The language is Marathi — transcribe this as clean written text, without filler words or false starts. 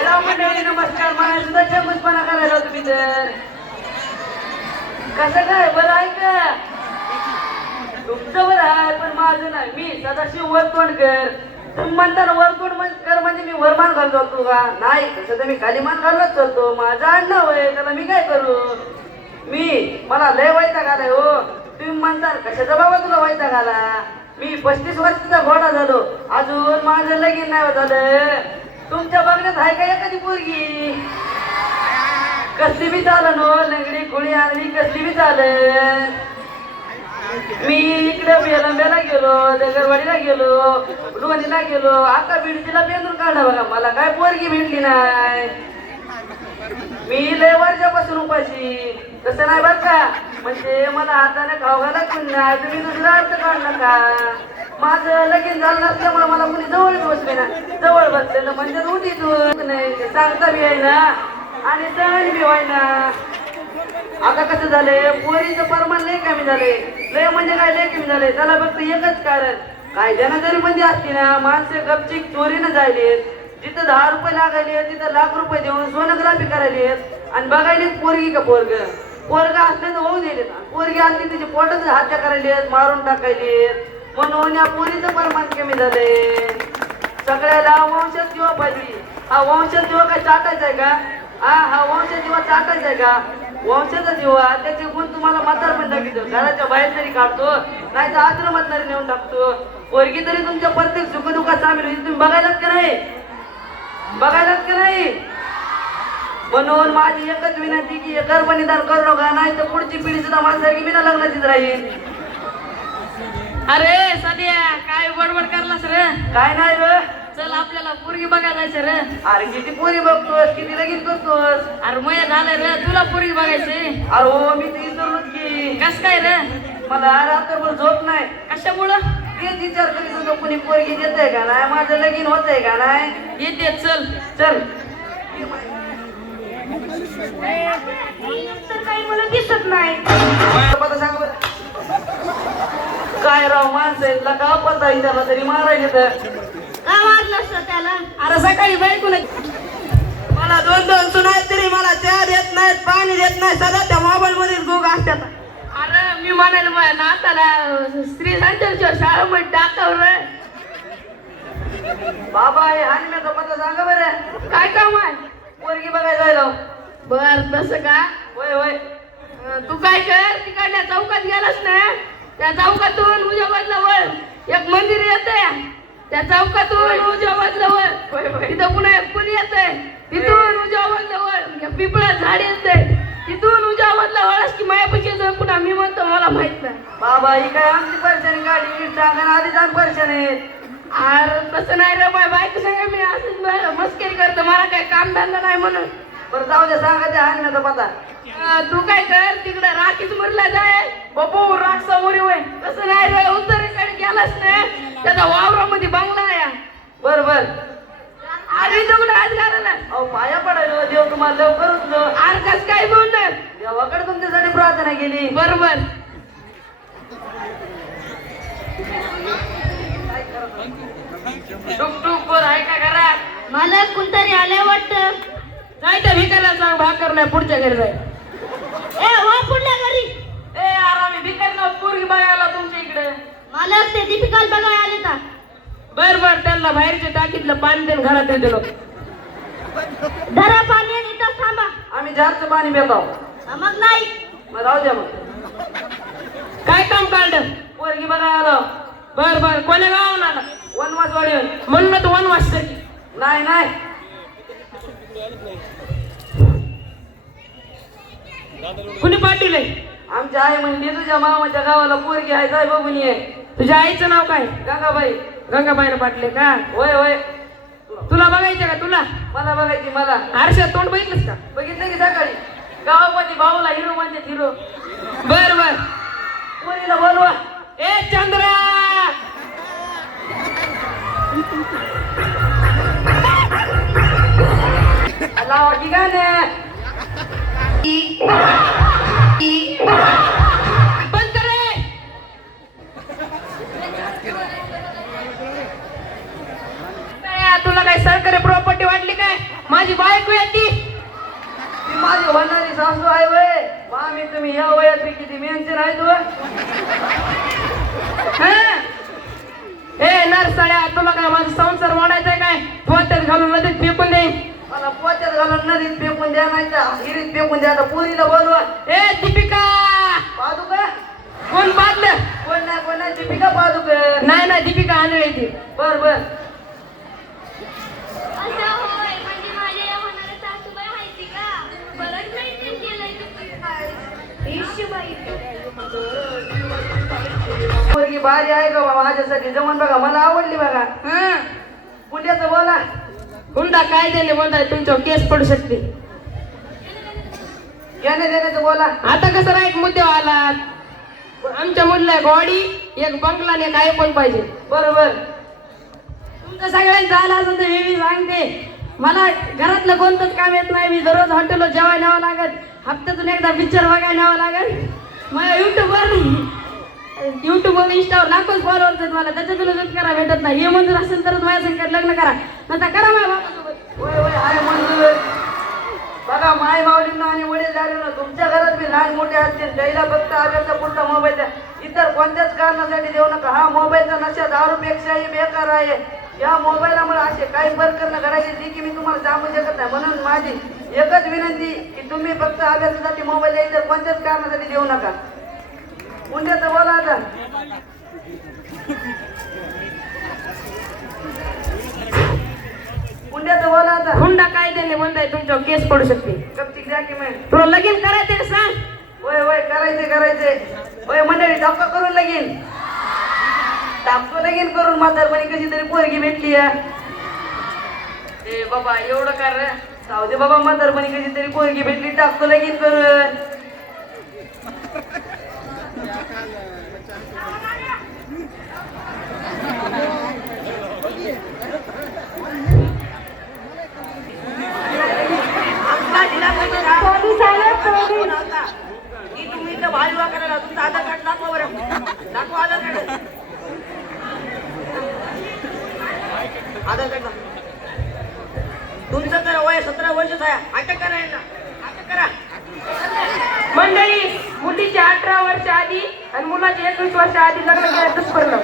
काय राव मंडळी, नमस्कार मला सुद्धा चमचपणा करायला तुम्ही तर कसं काय बरं आहे का? तुमचं बरं आहे पण माझं नाही. मी सदाशिव वरतोंडकर. तुम्ही म्हणता वरतोंड कर म्हणजे मी वरमान घालतो चालतो का? नाही, तसं तर मी खाली मान घालत चालतो. माझं आडनाव आहे, त्याला मी काय करू? मला लय वैताग आलाय हो. तुम्ही म्हणता कशाचा बाबा तुला वैताग आला? मी 35 वर्षाचा घोडा झालो, अजून माझं लगीन नाही झालं. तुमच्या बघण्यात आहे का एखादी पोरगी? कसली बी चालन हो, लंगडी खुळी आणली कसली बी चालन. मी इकडे बेलंब्याला गेलो, दगरवाडीला गेलो, लोणीला गेलो, आता बिडजीला बेंदूर काढला बघा, मला काय पोरगी भेटली नाही. मी लय वर्षापासून उपाशी. तसं नाही बरं का, म्हणजे मला हाताने खाऊ घाला नाही. तुम्ही दुसरा अर्थ काढ नका. माझं लगीन झालं नसल्यामुळे मला कुणी जवळ बसले ना. जवळ बसलेलं म्हणजे उठी तू नाही, सांगता बी आहे ना आणि सहन बी व्हाय ना. आता कसं झालंय, पोरीचं प्रमाण लय कमी झालंय. लय म्हणजे काय लय कमी झालंय. त्याला फक्त एकच कारण, कायद्यानं जरी बंदी असती ना, माणसं गपचिक चोरीनं जायलेत. जिथं 10 रुपये लागायले तिथं लाख रुपये देऊन सोनोग्राफी करायलेत आणि बघायलेत पोरगी का पोरग असले तर होऊ दिलेत. पोरगी असली तिचे पोटच हत्या करायलेत, मारून टाकायलेत. म्हणून या पोरीचं प्रमाण कमी झालंय. सगळ्याला वंशज जीवा पाहिजे. हा वंशज जीवा काय चाटायचा आहे का? हा वंशज जीवा चाटायचा आहे का? वंशाचा जीवा त्याचे गुण तुम्हाला म्हातार पण दाखवतो. घराच्या बाहेर तरी काढतो, नाही तर आश्रमात तरी नेऊन टाकतो. पोरगी तरी तुमच्या प्रत्येक सुखदुःखात सामील होईल. तुम्ही बघायलाच का नाही? बघायलाच का नाही? म्हणून माझी एकच विनंती की हे गर्भनिदान करू नका, नाही तर पुढची पिढी सुद्धा माझ्यासारखी बिना लग्नाचीच राहील. अरे सध्या काय बडबड करलास रे? काय नाही रे, चल आपल्याला पोरगी बघायला जायचं रे. अरे किती पोरी बघतोस, किती लगीन करतोस? अरे मय झालंय रे, तुला पोरगी बघायचंय. अरे हो, मी तर विसरलोच की. कस काय रे? मला रात्रभर झोप नाही. कशामुळं? तेच विचार करीत होतो, कुणी पोरगी देतंय का नाही, माझं लगीन होतंय का नाही. येते चल. चल. तर काही मला दिसत नाही. पता सांग बरं. काय राव माणसं आहेत का? पता विचारला तरी मारायचे तर. का मारलं त्याला? अरे सकाळी बायकून मला 2-2 सुना आहेत तरी मला चहा देत नाहीत, पाणी देत नाही. सदा त्या मोबाईल मध्ये गुग असतात. अरे मी म्हणाल नाताला श्री संतोषेश्वर शाळेमध्ये टाकावं रे. बाबा हे हानिम्याचा पता सांगा बरं. काय काम आहे? पोरगी बघायला जायला. बर तसं का? होय होय. तू काय कर, तिकडल्या चौकात गेलास ना, त्या चौकातून उजव्या बाजूला वळ, एक मंदिर येते. त्या चौकातून उजव्या बाजूला वळ, तिथं पुन्हा एक पुल येते. तिथून उजव्या बाजूला वळ, पिपळा झाड येते. तिथून उजव्या बाजूला वळस की मायापाशी जाऊन पुन्हा मी म्हणतो मला माहित नाही. बाबा ही काय आमची परेशानी गाडी सांगा आधी जाण परेशानी. अरे तसं नाही रे बाय, बायको सांगा मी असंच मस्करी करतो, मला काय काम धंदा नाही म्हणून. बरं जाऊ दे, सांगा त्या हानिम्याचा पता. तू काय कर, तिकडे राखीच मुरला जाय. बापू राख समोर होय. तसं नाही रे, उत्तरेकडे गेलास ना, त्याचा वावरामध्ये बंगला आहे. बर बर. आधी तुकडे हात घालायला. अहो पाया पडायलो, देव तुम्हाला लवकर उचलो. आरकाच काय बोलणार? देवाकडे तुमच्यासाठी प्रार्थना केली. बरोबर. टुक वर आहे का घरात? मला कोणतरी आले वाटतं. नाही तर भिकायला सांग, भाकर नाही पुढच्या घरी जाय. ए हो पुढल्या घरी. ए आरामी भिकार ना पोरगी बघायला तुमच्या इकडे. मला ते दीपिकाला बघायला आले का? बर त्यांना बाहेरच्या टाकीतलं पाणी देऊन घरात दिलं. धरा पाणी आणि इथं थांबा. आम्ही जारचं पाणी पितो. मग नाही. मग राहू द्या. मग काय काम काढलं? पोरगी बघायला आलो. बर कोण्या गावाला आला? वनवासवाडी. म्हणून तू वनवास नाही नाही. कुणी पाठवलंय? आमच्या आई म्हणली तुझ्या मामाच्या गावाला पोरगी आहे, जाय बघून ये. तुझ्या आईचं नाव काय? गंगाबाई. गंगाबाईनं पाठले का? होय होय. तुला बघायचं का? तुला मला बघायची. मला आरशात तोंड बघितलंस का? बघितलं की सकाळी गावामध्ये भाऊला हिरो म्हणते हिरो. बर पोरीला बोलवा. ए चंद्रा, लावा की गाणे. बंद कर रे. तुला काय सरकारी प्रॉपर्टी वाटली काय? माझी बायको आहे ती. ती माझी होणारी सासू आहे वय मामी. तुम्ही या वयात मी किती मेंशन आहे तू. ए नरसाळ्या, तुला काय माझा संसार वाढायचा काय? पोत्यात घालून नदीत फेकून देईन. मला पोत्यात घालून नदीत फेकून द्या नाही तर हिरीत फेकून द्या. आता पुरीला बोलवा. ए दीपिका, पादुका कोण बादलं? कोण नाही दीपिका पादुकर. नाही नाही, दीपिका आंधळे ती. बर बर. असं होय, म्हणजे माझ्या या होणाऱ्या सासूबाई माहिती का? बरंच मेंटेन केलंय तुम्ही. इशूबाई. पोरगी भारी आहे का बा माझ्यासाठी. जमन बघा, मला आवडली बघा. पुण्याचं बोला. हुंडा कायद्याने म्हणताय तुमच्यावर केस पडू शकते. घेण्या देण्याचं बोला. आता कसं राईट मुद्द्यावर आलात. आमच्या मुलीला गाडी, एक बंगला आणि एक आयफोन पाहिजे. बरोबर. तुमचं सगळ्यांचं आलं असं तर मी सांगते. मला घरातलं कोणतंच काम येत नाही. मी दररोज हॉटेलला जेवायला न्यावं लागत. हप्त्यातून एकदा पिक्चर बघायला न्यावं लागत. मला युट्यूबवर इंस्टावर लाखोच फॉलोअर्स आहेत मला. त्याच्यातून करा भेटत नाही. हे मंजूर असेल तरच माझ्या संकट लग्न करा, नंतर करा माझ्या बाबासोबत. होय होय आहे मंजूर. बघा माय माऊलींना आणि वडीलधाऱ्यांना तुमच्या घरात बी लहान मोठे असतील त्याला फक्त आल्याचा पुढचा मोबाईल द्या. इतर कोणत्याच कारणासाठी देऊ नका. हा मोबाईलचा नशा दारूपेक्षाही बेकार आहे. या मोबाईलमुळे असे काही प्रकरण घडायचे जी की मी तुम्हाला सांगू शकत नाही. म्हणून माझी एकच विनंती की तुम्ही फक्त अभ्यासासाठी मोबाईल द्या, इतर कोणत्याच कारणासाठी देऊ नका. पुण्याचं बोला आता. पुण्याचं बोला आता. हुंडा कायद्याने म्हणताय तुमच्यावर केस पडू शकते. कपचिक द्या की मॅम. तुला लगीन करायचं का सांग? होय होय करायचे. होय मंडळी टापका करून लगीन. टापकं लगीन करून म्हातारपणी कशी तरी पोरगी भेटली या. ए बाबा एवढं कर रे. जाऊ दे बाबा, म्हातारपणी कशी तरी पोरगी भेटली टापकं लगीन करून. तुम्ही इथं भारी वागायला तुमचं आधार कार्ड दाखवा बरं. दाखवा आधार कार्ड. आधार कार्ड तुमचं तर वय 17 वर्षच आहे. अटक करा यांना. अटक करा. मंडळी, मुलीची 18 वर्ष आधी आणि मुलाची 21 वर्ष आधी लग्न केलं दुष्परिणाम.